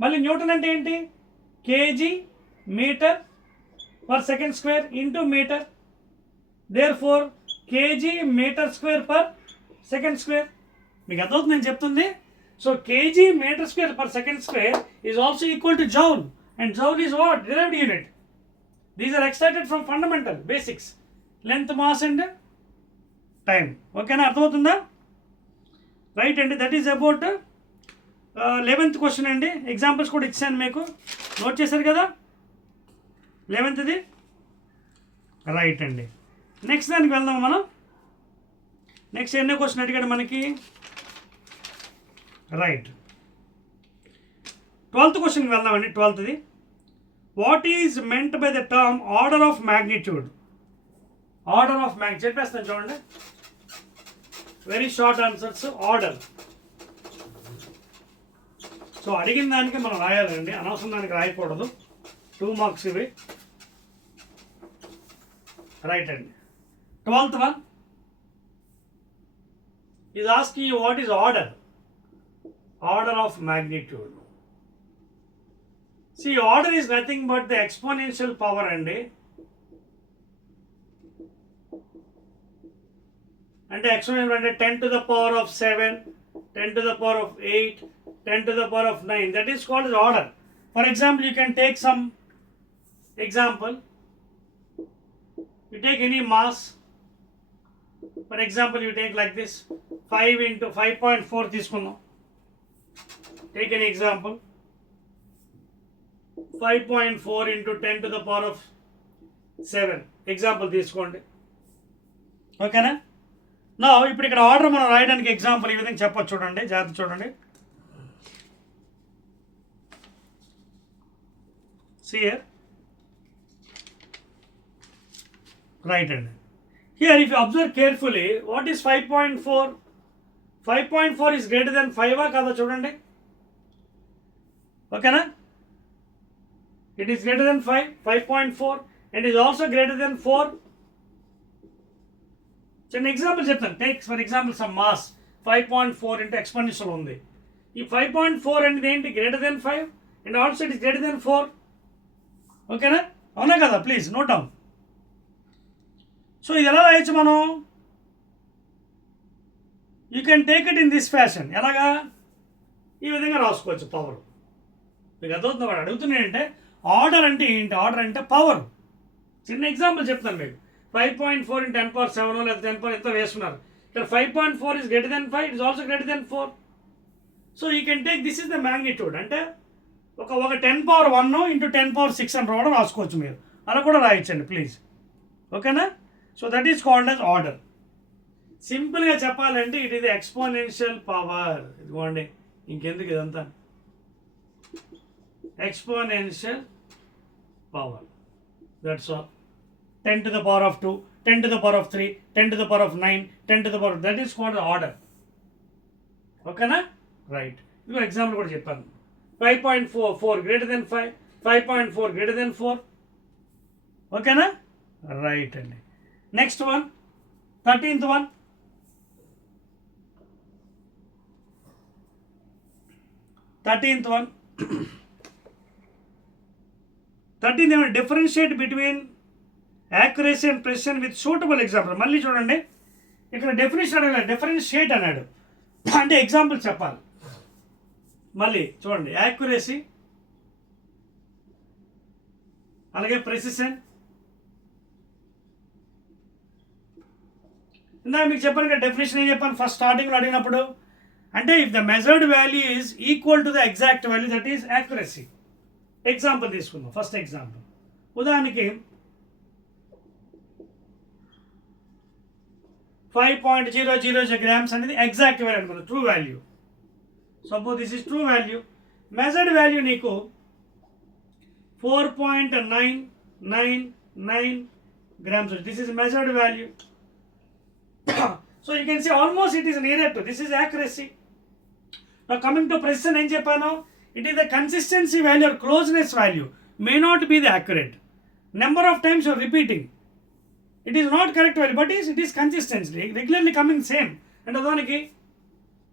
మళ్ళీ న్యూటన్ అంటే ఏంటి? KG metre per second square into metre. Therefore KG metre square per second square. మీకు అర్థమవుతుంది నేను చెప్తుంది? So KG metre square per second square is also equal to joule, and joule is what? Derived unit. These are extracted from fundamental basics, length, mass and time. ఓకేనా? అర్థమవుతుందా? Right అండి. That is about 11th question అండి. Examples కూడా ఇచ్చాను మీకు, నోట్ చేశారు కదా 11th. Right అండి. నెక్స్ట్ దానికి వెళ్దాం మనం. నెక్స్ట్ ఎన్నో క్వశ్చన్ అడిగాడు మనకి? రైట్, 12th క్వశ్చన్కి వెళ్దామండి. 12th, what is meant by the term order of magnitude? Order of magnitude చెప్పేస్తాను చూడండి. Very short answers. Order. So అడిగిన దానికి మనం రాయాలండి, అనవసరం దానికి రాయకూడదు. 2 మార్క్స్ ఇవి. రైట్ అండి. 12th one is asking you what is order. Order of magnitude. See, order is nothing but the exponential power అండి. అంటే exponential అంటే 10 to the power of 7, 10 to the power of 8, 10 to the power of 9. That is called as order. For example, you can take some example. You take any mass. For example, you take like this 5 into 5.4 తీసుకుందాం. Take an example. 5.4 into 10 to the power of 7. Example తీసుకోండి. ఓకేనా? నా ఇప్పుడు ఇక్కడ ఆర్డర్ మనం రాయడానికి ఎగ్జాంపుల్ ఈ విధంగా చెప్పొచ్చు. చూడండి, జాగ్రత్త చూడండి. See here. Right hand. Here if you observe carefully, what is 5.4? 5.4 is greater than 5 kada chudandi. Okay na? It is greater than 5, 5.4, and is also greater than 4. So an example cheptanu. Take for example some mass 5.4 into exponential undi. Ee 5.4 అనేది ఏంటి? greater than 5, and also it is greater than 4. Okay na? అవునా కదా? Please note down. So ఇది ఎలా రాయొచ్చు మనం? You can take it in this fashion. ఎలాగా? ఈ విధంగా రాసుకోవచ్చు పవర్. మీకు అర్థమవుతుంది? వాడు అడుగుతున్నాడంటే ఆర్డర్ అంటే ఏంటి? ఆర్డర్ అంటే పవర్. చిన్న ఎగ్జాంపుల్ చెప్తాను మీకు. 5.4 into 10 power 7 లేదా 10 power ఎంత వేస్తున్నారు. ఇక్కడ 5.4 is greater than 5, it is also greater than 4. So you can take this is the magnitude. అంటే ఒక 10 power 1 into 10 power 6 అని కూడా రాసుకోవచ్చు మీరు. అలా కూడా రాయొచ్చండి ప్లీజ్. ఓకేనా? So that is called as order. సింపుల్గా చెప్పాలంటే ఇట్ ఈస్ ఎక్స్పోనెన్షియల్ పవర్. ఇదిగోండి, ఇంకెందుకు ఇదంతా. exponential power. That's all. 10 to the power of 2, 10 to the power of 3, 10 to the power of 9, 10 to the power of, that is called the order. ఓకేనా? రైట్. ఇంకో ఎగ్జాంపుల్ కూడా చెప్పాను. 5.44 greater than 5, 5.4 greater than 4. ఓకేనా? రైట్ అండి. Next one, 13th one. 13th one. 13th ఏమంటే differentiate between accuracy and precision with suitable example. మళ్ళీ చూడండి, ఇక్కడ డెఫినేషన్ అడగలేదు, డిఫరెన్షియేట్ అన్నాడు అంటే ఎగ్జాంపుల్ చెప్పాలి. మళ్ళీ చూడండి, యాక్యురసీ అలాగే ప్రెసిషన్. ఇందాక మీకు చెప్పాను కదా డెఫినేషన్ ఏం చెప్పాను ఫస్ట్ స్టార్టింగ్లో అడిగినప్పుడు, అంటే if the measured value is equal to the exact value that is accuracy. Example తీసుకుందాం. ఫస్ట్ ఎగ్జాంపుల్ ఉదాహరణకి 5.000 grams అనేది ఎగ్జాక్ట్ వాల్యూ అనుకుందాం, true value. Suppose this is true value. Measured value నీకు 4.999 grams. This is measured value. So you can see almost it is nearer to, this is accuracy. Now coming to precision, ఏం చెప్పాను, it is the consistency value or closeness value, may not be the accurate. Number of times you are repeating, it is not correct value, but it is consistently regularly coming same. And ఉదాహరణకి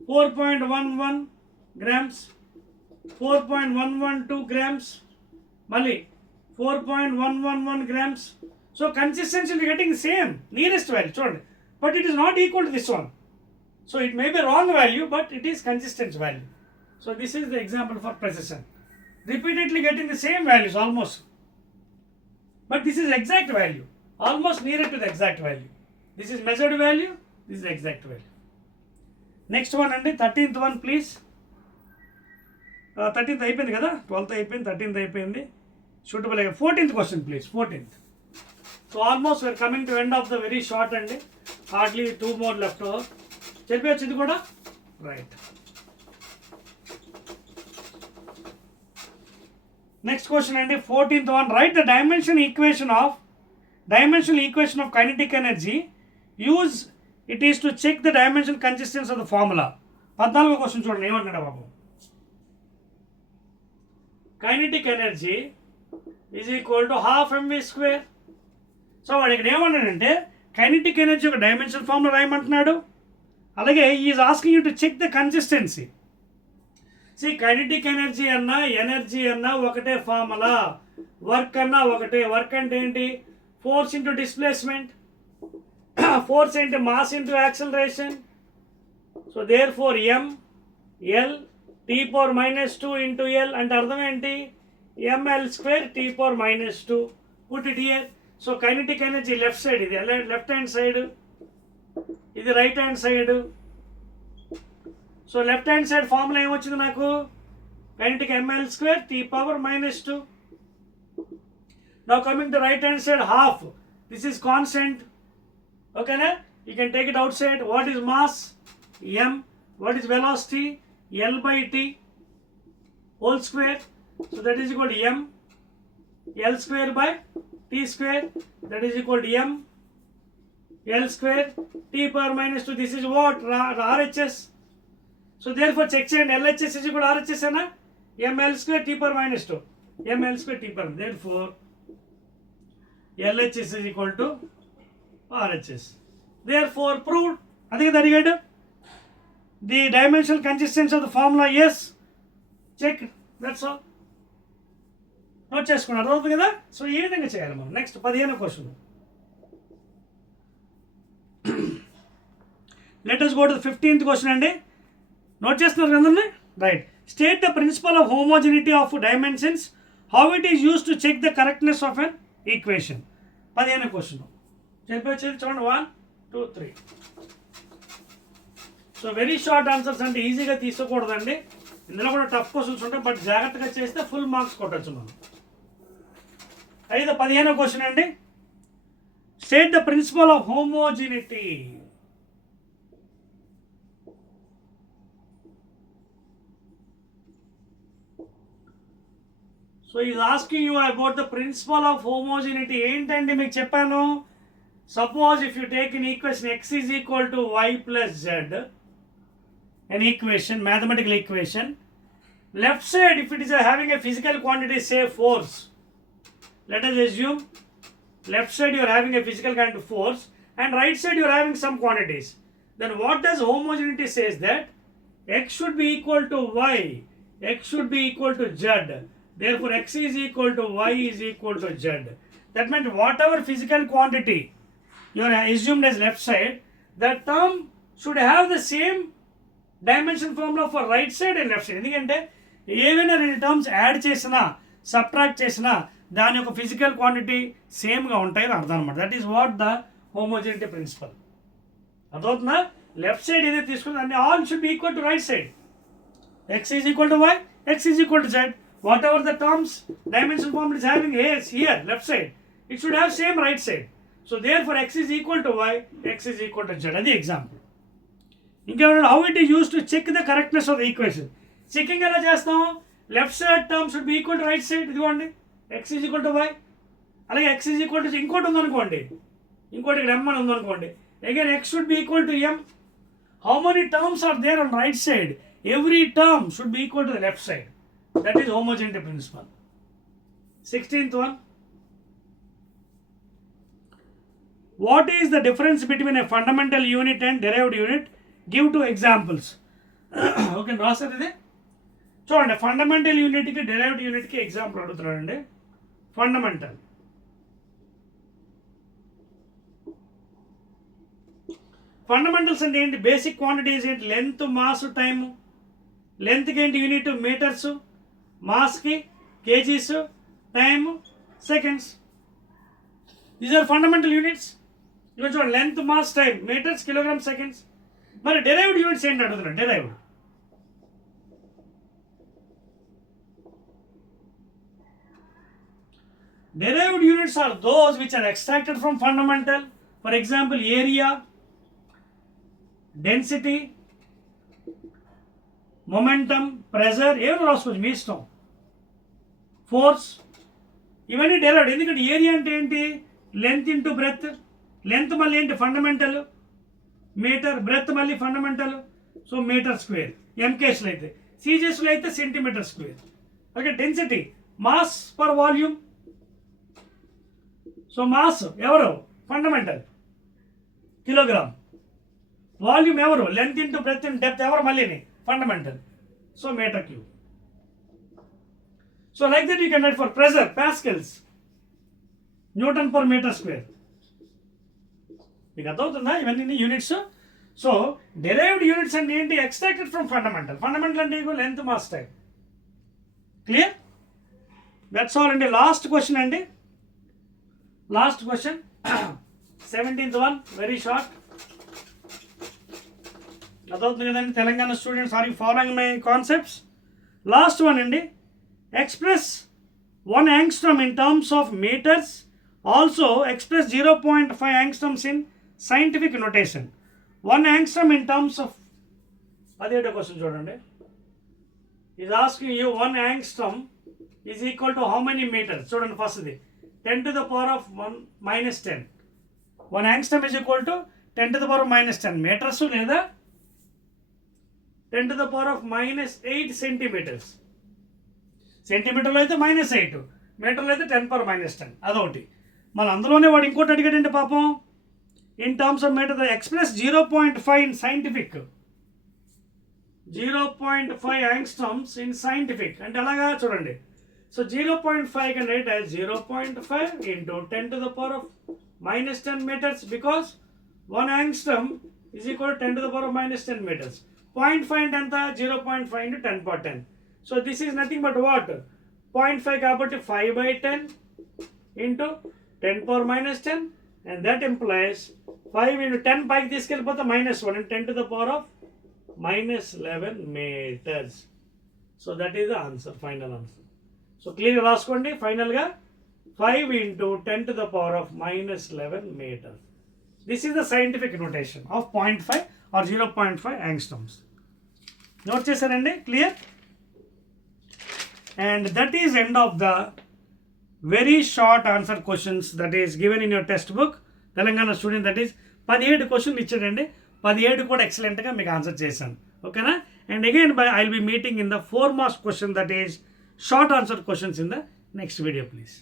4.11 grams, 4.112 grams, మళ్ళీ 4.111 grams. So consistently getting same nearest value, చూడండి, but it is not equal to this one. So it may be wrong value, but it is consistent value. So this is the example for precision. Repeatedly getting the same values almost, but this is exact value, almost nearer to the exact value. This is measured value, this is exact value. Next one అండి, 13th one please. 13th అయిపోయింది కదా, 12th అయిపోయింది, 13th అయిపోయింది. Suitable. 14th question please, 14th. So almost we are coming to end of the very short అండి, hardly 2 more left over. చెప్పవచ్చు ఇది కూడా, right. Next question అండి, 14th one. Right the dimensional equation of kinetic energy. Use it is to check the dimensional consistency of the formula. 14వ question చూడండి, ఏమన్నాడు బాబు. Kinetic energy is equal to ½ mv square. So వాడు ఇక్కడ ఏమన్నాడంటే kinetic energy ఒక dimensional formula రాయమంటున్నాడు. అలాగే is asking you to check the consistency. See kinetic energy అన్నా ఎనర్జీ అన్నా ఒకటే ఫార్ములా, వర్క్ అన్నా ఒకటే. వర్క్ అంటే ఏంటి, ఫోర్స్ ఇంటూ డిస్ప్లేస్మెంట్, ఫోర్స్ ఏంటి mass into acceleration. So therefore ml t⁻⁻2 into l అంటే అర్థం ఏంటి, ml square t⁻⁻2. Put it here. So kinetic energy left side, ఇది లెఫ్ట్ హ్యాండ్ సైడ్, ఇది right hand side. So left hand side formula ఏమొచ్చింది నాకు, kinetic ml square t⁻⁻2. Now coming to right hand side, half, this is constant. ఓకేనా, you can take it outside. What is mass, m. What is velocity, l/t whole square. So that is equal to m l square by t square, that is equal to m l square t⁻⁻2. This is what, RHS. So therefore check change, LHS is equal to RHS है ना, ml square t⁻⁻2, ml square t⁻. Therefore LHS is equal to RHS. Therefore proved. I think that is the dimensional consistency of the formula. Yes, check, that's all. Note చేసుకుని అర్థమవుతుంది కదా. సో ఈ విధంగా చేయాలి మనం. Next 15వ question. Let us go to the 15th question అండి. Note చేస్తున్నారు కదండి, right. State the principle of homogeneity of dimensions, how it is use to check the correctness of an equation. 15వ క్వశ్చన్ చెప్పేది చూడండి, 1 2 3. సో వెరీ షార్ట్ ఆన్సర్స్ అంటే ఈజీగా తీసుకోకూడదండి, ఇందులో కూడా టఫ్ క్వశ్చన్స్ ఉంటాయి, బట్ జాగ్రత్తగా చేస్తే ఫుల్ మార్క్స్ కొట్టచ్చు మనం. అయితే 15వ క్వశ్చన్ అండి, state the principle of homogeneity. So is asking you about the principle of homogeneity. ఏంటంటే మీకు చెప్పాను, suppose if you take an equation x is equal to y plus z, an equation, mathematical equation, left side if it is having a physical quantity, say force, let us assume left side you are having a physical quantity force and right side you are having some quantities, then what does homogeneity says that x should be equal to y, x should be equal to z, therefore x is equal to y is equal to z. That means whatever physical quantity you are assumed as left side, that term should have the same dimension formula for right side and left side. ఎందుకంటే ఏవైనా రెండు terms add చేసినా సబ్ట్రాక్ట్ చేసినా దాని యొక్క physical quantity సేమ్గా ఉంటాయని అర్థం అనమాట. That is what the homogeneity principle. అర్థమవుతుందా? లెఫ్ట్ సైడ్ ఏదైతే తీసుకుందో అన్ని all should be equal to right side. X is equal to y, x is equal to z. What the terms dimension formula is having here left side, it should have same right side. So there x is equal to y, x is equal to z. అది example. ఇంకేమన్నా how it is use to check the correctness of the equation. Checking ఎలా చేస్తాం? Left side term should be equal to right side. ఇదిగోండి x is equal to y, అలాగే x is equal to ఇంకోటి ఉందనుకోండి, ఇంకోటి ఇక్కడ M అని ఉందనుకోండి, again x should be equal to M. How many terms are there on right side? Every term should be equal to the left side. That is homogeneity principle. 16th one. What is the difference between a fundamental unit and derived unit? Give two examples. Okay రాసారు ఇది చూడండి. ఫండమెంటల్ యూనిట్కి డెరైవ్డ్ యూనిట్కి ఎగ్జాంపుల్ అడుగుతున్నాడండి. Fundamentals అంటే ఏంటి? Basic quantities ఏంటి? Length, mass, time. లెంత్కి ఏంటి యూనిట్? మీటర్స్, మాస్కి kgs, time seconds. These are fundamental units. ఇవి చూడండి, length, mass, time, metres, kilogram, seconds. మరి డెరైవ్డ్ యూనిట్స్ ఏంటి అడుగుతున్నాడు? Derived units are those which are extracted from fundamental. For example, area, density, momentum, pressure, ఏమో రాసుకోవచ్చు మీ ఇష్టం. ఫోర్స్, ఇవన్నీ డెరైవ్డ్. ఎందుకంటే ఏరియా అంటే ఏంటి? Length into breath. లెంత్ మళ్ళీ ఏంటి? ఫండమెంటల్. మీటర్, బ్రెత్ మళ్ళీ ఫండమెంటల్. సో మీటర్ స్క్వేర్ ఎంకేస్లో అయితే. సీజెస్లో అయితే సెంటీమీటర్ స్క్వేర్. అలాగే density, mass per volume. So mass ఎవరు? Fundamental, kilogram. వాల్యూమ్ ఎవరు? Length into breadth into depth ఎవరు? మళ్ళీ fundamental. So metre cube. So like that you can write for pressure, pascals, newton per metre square. మీకు అర్థమవుతుందా ఇవన్నీ units? So derived units అంటే ఏంటి? Extracted from fundamental. Fundamental అంటే length, mass, time. Clear? That's all అండి. Last question అండి. Last question 17th one, very short. అర్థమవుతుంది కదండి Telangana students? Are you following my concepts? Last one అండి. Express 1 angstrom in terms of meters. Also express 0.5 angstroms in scientific notation. 1 angstrom in terms of, అదేటో question చూడండి. Is asking you 1 angstrom is equal to how many metres? చూడండి first ఇది 10 to the power of 1 minus 10. 1 angstrom is equal to 10 to the power of minus 10 meters లేదా 10 to the power of minus 8 centimeters. సెంటీమీటర్లో అయితే -8, మీటర్లో అయితే 10 power minus 10. అదొకటి. మన అందులోనే వాడు ఇంకోటి అడిగాడంటే పాపం, in terms of metre express 0.5 in scientific. 0.5 angstoms in scientific అంటే అలాగా చూడండి. సో 0.5 can write as 0.5 into 10 to the power of minus 10 meters because 1 angstrom is equal to 10 to the power of minus 10 meters. 0.5 అంటే ఎంత? 0.5 into 10 power 10. So this is nothing but what? 0.5 కాబట్టి 5/10 into 10 power minus 10, and that implies 5 into 10 పైకి తీసుకెళ్ళిపోతే -1 and 10 to the power of minus 11 meters. So that is the answer, final answer. So clear రాసుకోండి. ఫైనల్గా 5 into 10 to the power of minus 11 meters. This is the scientific notation of 0.5 or 0.5 angstroms. Note చేశారండి? Clear? And that is end of the very short answer questions that is given in your textbook. Telangana student that is 17 క్వశ్చన్లు ఇచ్చాడండి. 17 కూడా ఎక్సలెంట్గా మీకు ఆన్సర్ చేశాను. ఓకేనా? And again I will be meeting in the 4 marks question that is short answer questions in the next video, please.